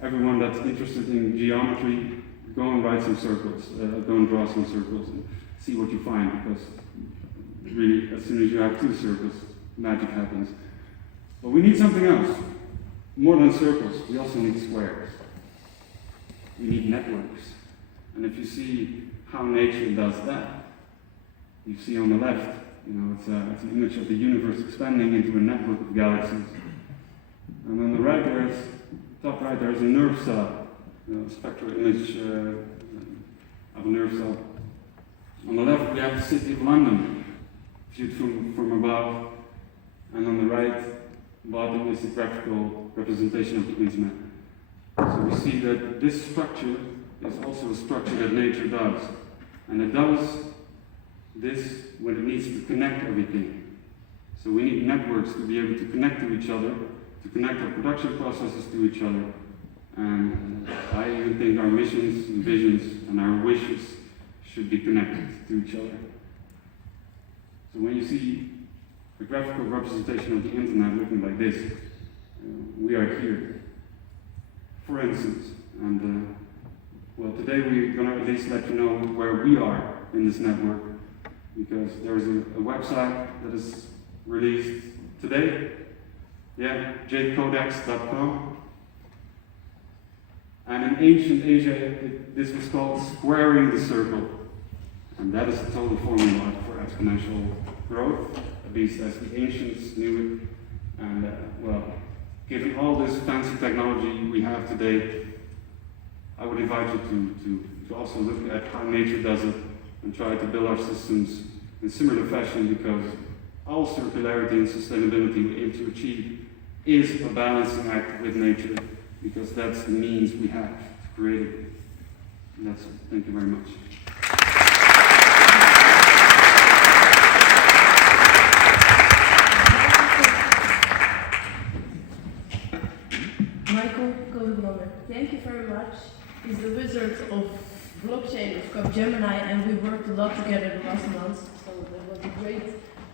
Everyone that's interested in geometry, go and write some circles, go and draw some circles and see what you find, because really, as soon as you have two circles, magic happens. But we need something else. More than circles, we also need squares. We need networks. And if you see how nature does that, you see on the left, it's an image of the universe expanding into a network of galaxies. And on the right, top right, there's a nerve cell, a spectral image of a nerve cell. On the left, we have the city of London, viewed from above. And on the right, bottom is the graphical representation of the internet. So we see that this structure is also a structure that nature does. And it does this when it needs to connect everything. So we need networks to be able to connect to each other, to connect our production processes to each other. And I even think our missions and visions and our wishes should be connected to each other. So when you see the graphical representation of the internet looking like this, we are here. For instance, and well, today we're going to at least let you know where we are in this network, because there's a website that is released today, JADECodex.com. And in ancient Asia, this was called squaring the circle. And that is the total formula for exponential growth, at least as the ancients knew it. And well, given all this fancy technology we have today, I would invite you to also look at how nature does it and try to build our systems in similar fashion, because all circularity and sustainability we aim to achieve is a balancing act with nature, because that's the means we have to create it. And that's it. Thank you very much. Thank you very much. He's the wizard of blockchain of Capgemini, and we worked a lot together the last months, so that was a great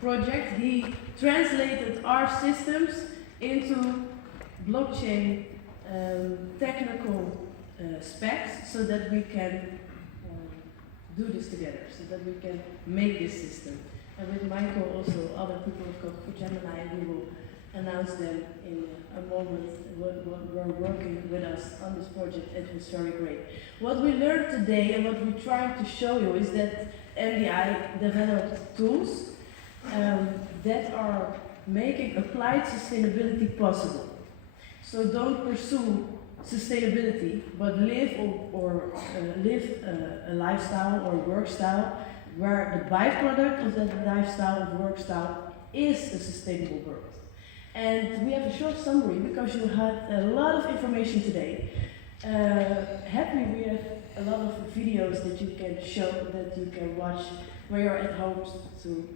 project. He translated our systems into blockchain technical specs, so that we can do this together, so that we can make this system. And with Michael, also other people of Capgemini, we will announce them in a moment. Were working with us on this project. It was very great. What we learned today and what we're trying to show you is that MDI developed tools that are making applied sustainability possible. So don't pursue sustainability, but live a lifestyle or work style where the byproduct of that lifestyle or work style is a sustainable world. And we have a short summary because you had a lot of information today. Happily, we have a lot of videos that you can show, that you can watch when you're at home to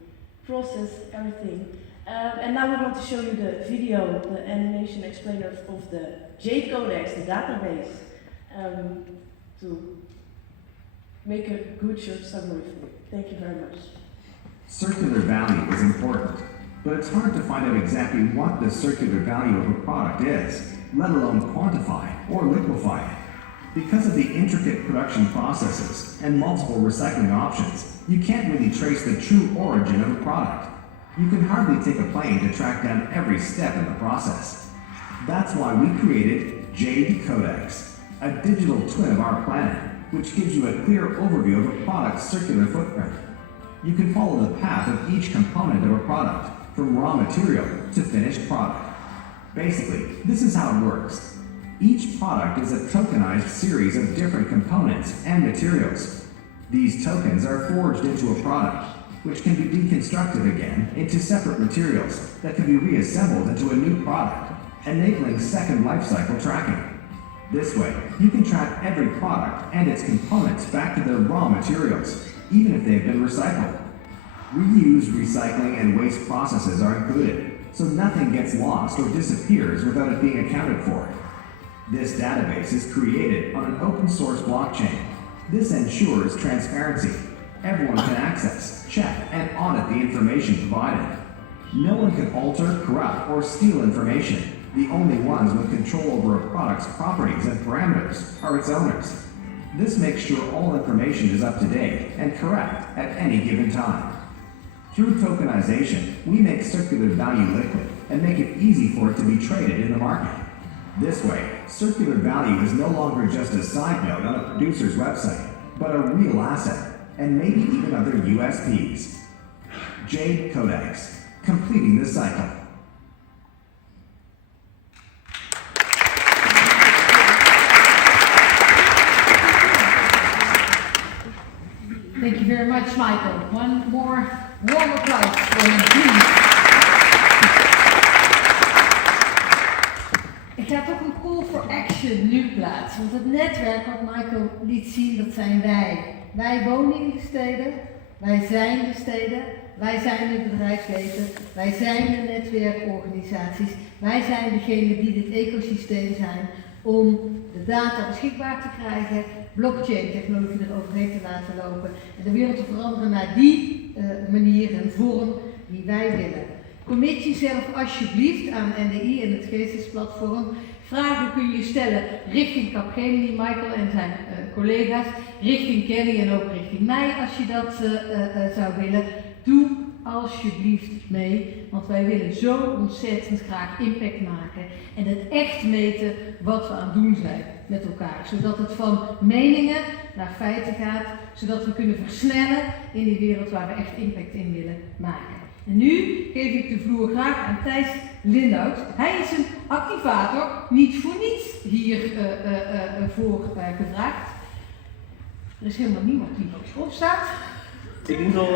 process everything. And now we want to show you the video, the animation explainer of the JADE Codex, the database, to make a good short summary for you. Thank you very much. Circular value is important, but it's hard to find out exactly what the circular value of a product is, let alone quantify or liquefy it. Because of the intricate production processes and multiple recycling options, you can't really trace the true origin of a product. You can hardly take a plane to track down every step in the process. That's why we created JADE Codex, a digital twin of our planet, which gives you a clear overview of a product's circular footprint. You can follow the path of each component of a product, from raw material to finished product. Basically, this is how it works. Each product is a tokenized series of different components and materials. These tokens are forged into a product, which can be deconstructed again into separate materials that can be reassembled into a new product, enabling second life cycle tracking. This way, you can track every product and its components back to their raw materials, even if they've been recycled. Reuse, recycling, and waste processes are included, so nothing gets lost or disappears without it being accounted for. This database is created on an open source blockchain. This ensures transparency. Everyone can access, check, and audit the information provided. No one can alter, corrupt, or steal information. The only ones with control over a product's properties and parameters are its owners. This makes sure all information is up to date and correct at any given time. Through tokenization, we make circular value liquid and make it easy for it to be traded in the market. This way, circular value is no longer just a side note on a producer's website, but a real asset, and maybe even other USPs. JADE CODEX, completing the cycle. Thank you very much, Michael. One more warm applause for him, please. Ik ga toch een call for action nu plaatsen, want het netwerk wat Michael liet zien, dat zijn wij. Wij wonen in de steden, wij zijn de steden, wij zijn het bedrijfsleven, wij zijn de netwerkorganisaties, wij zijn degenen die dit ecosysteem zijn om de data beschikbaar te krijgen, blockchain-technologie eroverheen te laten lopen en de wereld te veranderen naar die manier en vorm die wij willen. Commit jezelf alsjeblieft aan NDI en het GSES-platform. Vragen kun je stellen richting Capgemini, Michael en zijn collega's, richting Kenny en ook richting mij als je dat zou willen. Doe alsjeblieft mee, want wij willen zo ontzettend graag impact maken en het echt meten wat we aan het doen zijn met elkaar. Zodat het van meningen naar feiten gaat, zodat we kunnen versnellen in die wereld waar we echt impact in willen maken. En nu geef ik de vloer graag aan Thijs Lindhout. Hij is een activator, niet voor niets hier voor gevraagd. Er is helemaal niemand die op staat. Ik moet al